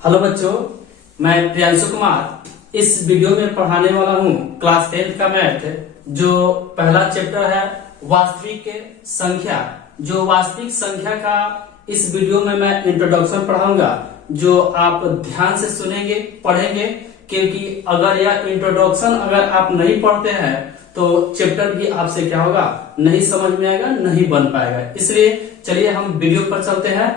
Hello बच्चों, मैं प्रियांशु कुमार इस वीडियो में पढ़ाने वाला हूँ क्लास 10 का मैथ। जो पहला चैप्टर है वास्तविक संख्या। जो वास्तविक संख्या का इस वीडियो में मैं इंट्रोडक्शन पढ़ाऊंगा, जो आप ध्यान से सुनेंगे, पढ़ेंगे, क्योंकि अगर यह इंट्रोडक्शन अगर आप नहीं पढ़ते हैं तो चैप्टर भी आपसे क्या होगा, नहीं समझ में आएगा, नहीं बन पाएगा। इसलिए चलिए हम वीडियो पर चलते हैं।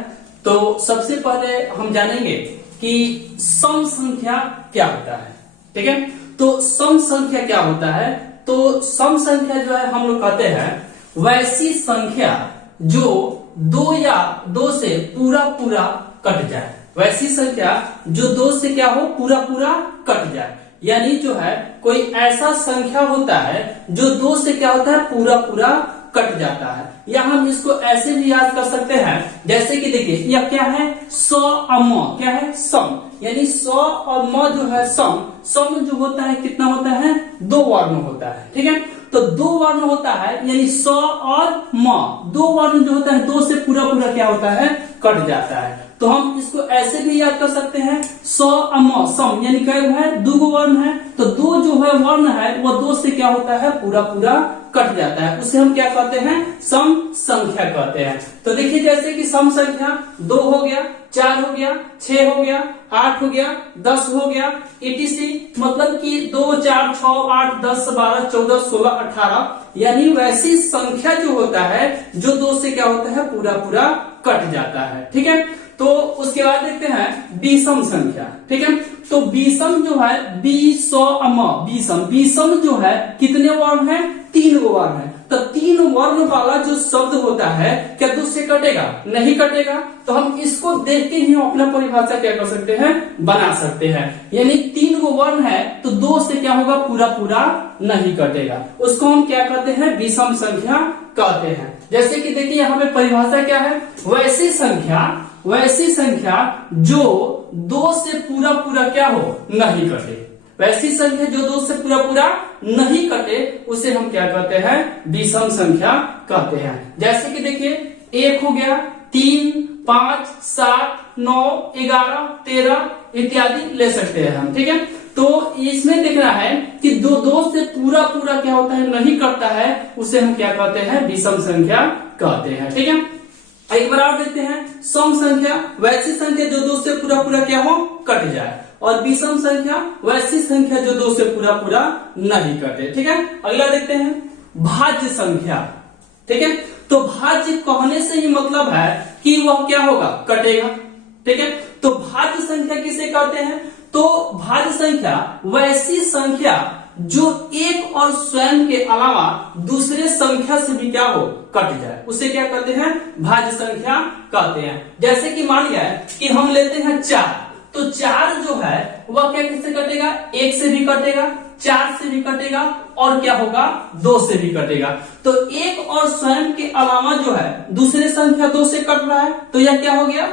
तो सबसे पहले हम जानेंगे कि सम संख्या क्या होता है। ठीक है, तो सम संख्या क्या होता है? तो सम संख्या जो है हम लोग कहते हैं वैसी संख्या जो दो या दो से पूरा पूरा कट जाए। वैसी संख्या जो दो से क्या हो, पूरा पूरा कट जाए। यानी जो है कोई ऐसा संख्या होता है जो दो से क्या होता है, पूरा पूरा कट जाता है। या हम इसको ऐसे भी याद कर सकते हैं, जैसे कि देखिए यह क्या है, 100 और म क्या है, सम। यानी 100 और म जो है सम। सम जो होता है कितना होता है, 2 वर्ण होता है। ठीक है, तो 2 वर्ण होता है, यानी 100 और म 2 वर्ण जो होता है, 2 से पूरा पूरा क्या होता है, कट जाता है। तो हम इसको ऐसे भी याद कर सकते हैं, 100 और म सम, यानी क्या है, 2 वर्ण है, तो 2 जो है वर्ण है वो 2 से क्या होता है, पूरा पूरा कट जाता है। उसे हम क्या कहते हैं, सम संख्या कहते हैं। तो देखिए जैसे कि सम संख्या 2 हो गया, 4 हो गया, 6 हो गया, 8 हो गया, 10 हो गया, etc। मतलब कि 2, 4, 6, 8, 10, 12, 14, 16, 18। यानी वैसी संख्या जो होता है जो 2 से क्या होता है, पूरा पूरा कट जाता है। ठीक है, तो उसके बाद देखते हैं विषम संख्या। ठीक है, तो विषम जो है विषम जो है कितने वर्ण है, 3 वर्ण है। तो 3 वर्ण वाला जो शब्द होता है क्या 2 से कटेगा, नहीं कटेगा। तो हम इसको देख के ही अपना परिभाषा क्या कर सकते हैं, बना सकते हैं। यानी 3 वर्ण है तो 2 से क्या होगा, पूरा पूरा नहीं कटेगा। उसको हम क्या कहते हैं, विषम संख्या कहते हैं। जैसे कि देखिए यहाँ पे परिभाषा क्या है, वैसी संख्या जो 2 से पूरा पूरा क्या हो, नहीं कटे। वैसी संख्या जो 2 से पूरा पूरा नहीं कटे उसे हम क्या कहते हैं, विषम संख्या कहते हैं। जैसे कि देखिए 1 हो गया, 3, 5, 7, 9, 11, 13 इत्यादि ले सकते हैं हम। ठीक है, तो इसमें देखना है कि 2 से पूरा पूरा क्या होता है, नहीं कटता है, उसे हम क्या कहते हैं, विषम संख्या कहते हैं। ठीक है, एक बार और देखते हैं, सम संख्या वैसी संख्या जो 2 से पूरा पूरा क्या हो, कट जाए। और विषम संख्या वैसी संख्या जो 2 से पूरा पूरा नहीं कटे। ठीक है, अगला देखते हैं भाज्य संख्या। ठीक है, तो भाज्य कहने से ही मतलब है कि वह क्या होगा, कटेगा। ठीक है, तो भाज्य संख्या किसे कहते हैं, तो भाज्य संख्या वैसी संख्या जो एक और स्वयं के अलावा दूसरे संख्या से भी क्या हो, कट जाए, उसे क्या कहते हैं, भाज्य संख्या कहते हैं। जैसे कि मान लिया कि हम लेते हैं 4, तो 4 जो है वह क्या किससे कटेगा, 1 से भी कटेगा, 4 से भी कटेगा, और क्या होगा, 2 से भी कटेगा। तो एक और स्वयं के अलावा जो है दूसरे संख्या 2 से कट रहा है, तो यह क्या हो गया,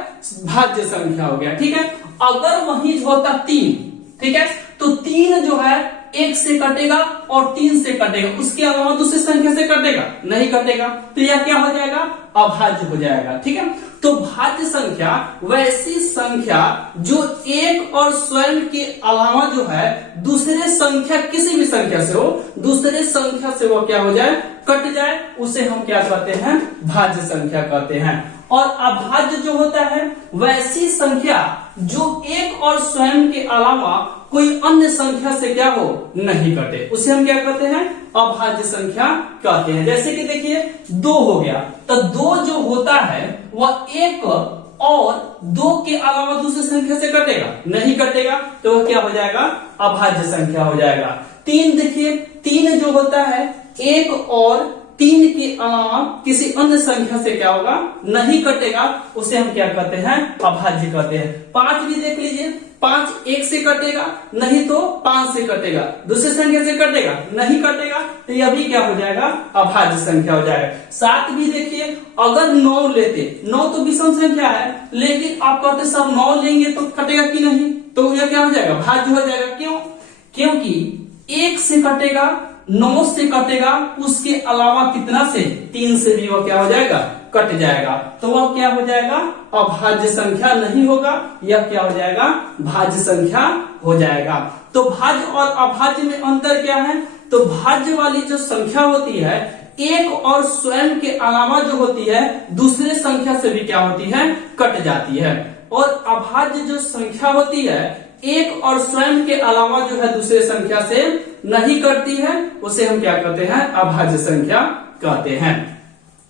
भाज्य संख्या हो गया। ठीक है, अगर वही जो होता 3, ठीक है, तो 3 जो है 1 से कटेगा और 3 से कटेगा, उसके अलावा दूसरी संख्या से कटेगा, नहीं कटेगा, तो यह क्या हो जाएगा, अभाज्य हो जाएगा। ठीक है, तो भाज्य संख्या वैसी संख्या जो एक और स्वयं के अलावा जो है दूसरे संख्या, किसी भी संख्या से हो, दूसरे संख्या से वो क्या हो जाए, कट जाए, उसे हम क्या कहते हैं, भाज्य संख्या कहते हैं। और अभाज्य जो होता है वैसी संख्या जो एक और स्वयं के अलावा कोई अन्य संख्या से क्या हो, नहीं कटे, उसे हम क्या कहते हैं, अभाज्य संख्या कहते हैं। जैसे कि देखिए 2 हो गया, तो 2 जो होता है वह 1 और 2 के अलावा दूसरी संख्या से कटेगा, नहीं कटेगा, तो वह क्या हो जाएगा, अभाज्य संख्या हो जाएगा। 3 देखिए, 3 जो होता है 1 और 3 के अलावा किसी अन्य संख्या से क्या होगा, नहीं कटेगा, उसे हम क्या कहते हैं, अभाज्य कहते हैं। 5 भी देख लीजिए, 5 1 से कटेगा, नहीं तो 5 से कटेगा, दूसरी संख्या से कटेगा, नहीं कटेगा, तो यह भी क्या हो जाएगा, अभाज्य संख्या हो जाएगा। 7 भी देखिए, अगर 9 लेते, 9 तो विषम संख्या है, लेकिन आप कहते सर 9 लेंगे तो कटेगा कि नहीं, तो यह क्या हो जाएगा, भाज्य हो जाएगा। क्यों, क्योंकि 1 से कटेगा, 9 से कटेगा, उसके अलावा कितना से, 3 से भी वो क्या हो जाएगा, कट जाएगा, तो वह क्या हो जाएगा, अभाज्य संख्या नहीं होगा, यह क्या हो जाएगा, भाज्य संख्या हो जाएगा। तो भाज्य और अभाज्य में अंतर क्या है, तो भाज्य वाली जो संख्या होती है एक और स्वयं के अलावा जो होती है दूसरे संख्या से भी क्या होती है, कट जाती है। और अभाज्य जो संख्या होती है एक और स्वयं के अलावा जो है दूसरे संख्या से नहीं कटती है, उसे हम क्या कहते हैं, अभाज्य संख्या कहते हैं।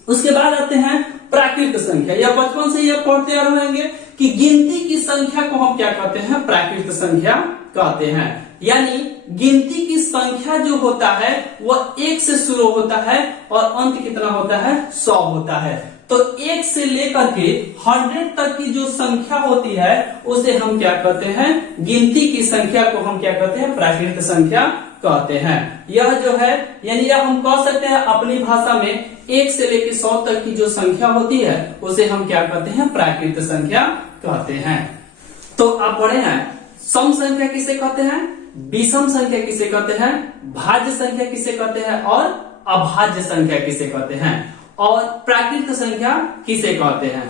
उसके बाद आते हैं प्राकृत संख्या। यह बचपन से यह पढ़ते आ रहे होंगे कि गिनती की संख्या को हम क्या कहते हैं, प्राकृत संख्या कहते हैं। यानी गिनती की संख्या जो होता है वह 1 से शुरू होता है और अंत कितना होता है, 100 होता है। तो 1 से लेकर के 100 तक की जो संख्या होती है उसे हम क्या कहते हैं, गिनती की संख्या को हम क्या कहते हैं, प्राकृत संख्या कहते हैं। यह जो है यानी यह हम कह सकते हैं अपनी भाषा में 1 से लेकर 100 तक की जो संख्या होती है उसे हम क्या कहते हैं, प्राकृत संख्या कहते हैं। तो आप पढ़े हैं सम संख्या किसे कहते हैं, विषम संख्या किसे कहते हैं, भाज्य संख्या किसे कहते हैं और अभाज्य संख्या किसे कहते हैं और प्राकृत संख्या किसे कहते हैं।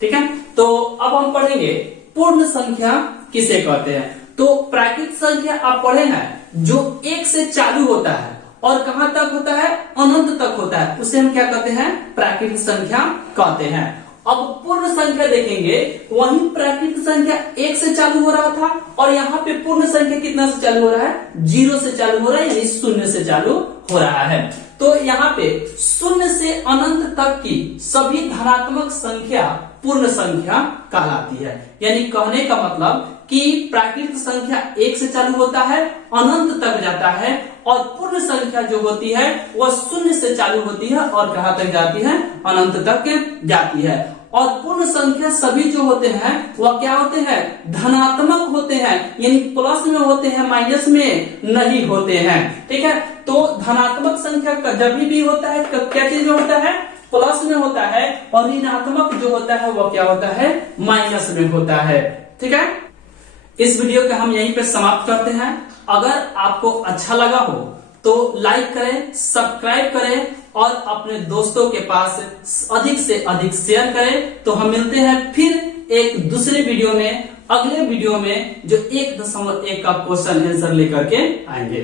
ठीक है, तो अब हम पढ़ेंगे पूर्ण संख्या किसे कहते हैं। तो प्राकृत संख्या आप पढ़े हैं जो 1 से चालू होता है और कहां तक होता है, अनंत तक होता है, उसे हम क्या कहते हैं, प्राकृत संख्या कहते हैं। अब पूर्ण संख्या देखेंगे, वहीं प्राकृत संख्या 1 से चालू हो रहा था और यहाँ पे पूर्ण संख्या कितना से चालू हो रहा है, 0 से चालू हो रहा है, यानी 0 से चालू हो रहा है। तो यहाँ पे 0 से अनंत तक की सभी धनात्मक संख्या पूर्ण संख्या कहलाती है। यानी कहने का मतलब कि प्राकृत संख्या 1 से चालू होता है, अनंत तक जाता है और पूर्ण संख्या जो होती है वह 0 से चालू होती है और कहां तक जाती है, अनंत तक जाती है। और पूर्ण संख्या सभी जो होते हैं वह क्या होते हैं, धनात्मक होते हैं, यानी प्लस में होते हैं, माइनस में नहीं होते हैं। ठीक है, तो धनात्मक संख्या का जब भी होता है क्या चीज में होता है, प्लस में होता है, और ऋणात्मक जो होता है वह क्या होता है, माइनस में होता है। ठीक है, इस वीडियो को हम यहीं पे समाप्त करते हैं। अगर आपको अच्छा लगा हो तो लाइक करें, सब्सक्राइब करें और अपने दोस्तों के पास अधिक से अधिक शेयर करें। तो हम मिलते हैं फिर एक दूसरे वीडियो में, अगले वीडियो में जो 1.1 का क्वेश्चन आंसर लेकर के आएंगे।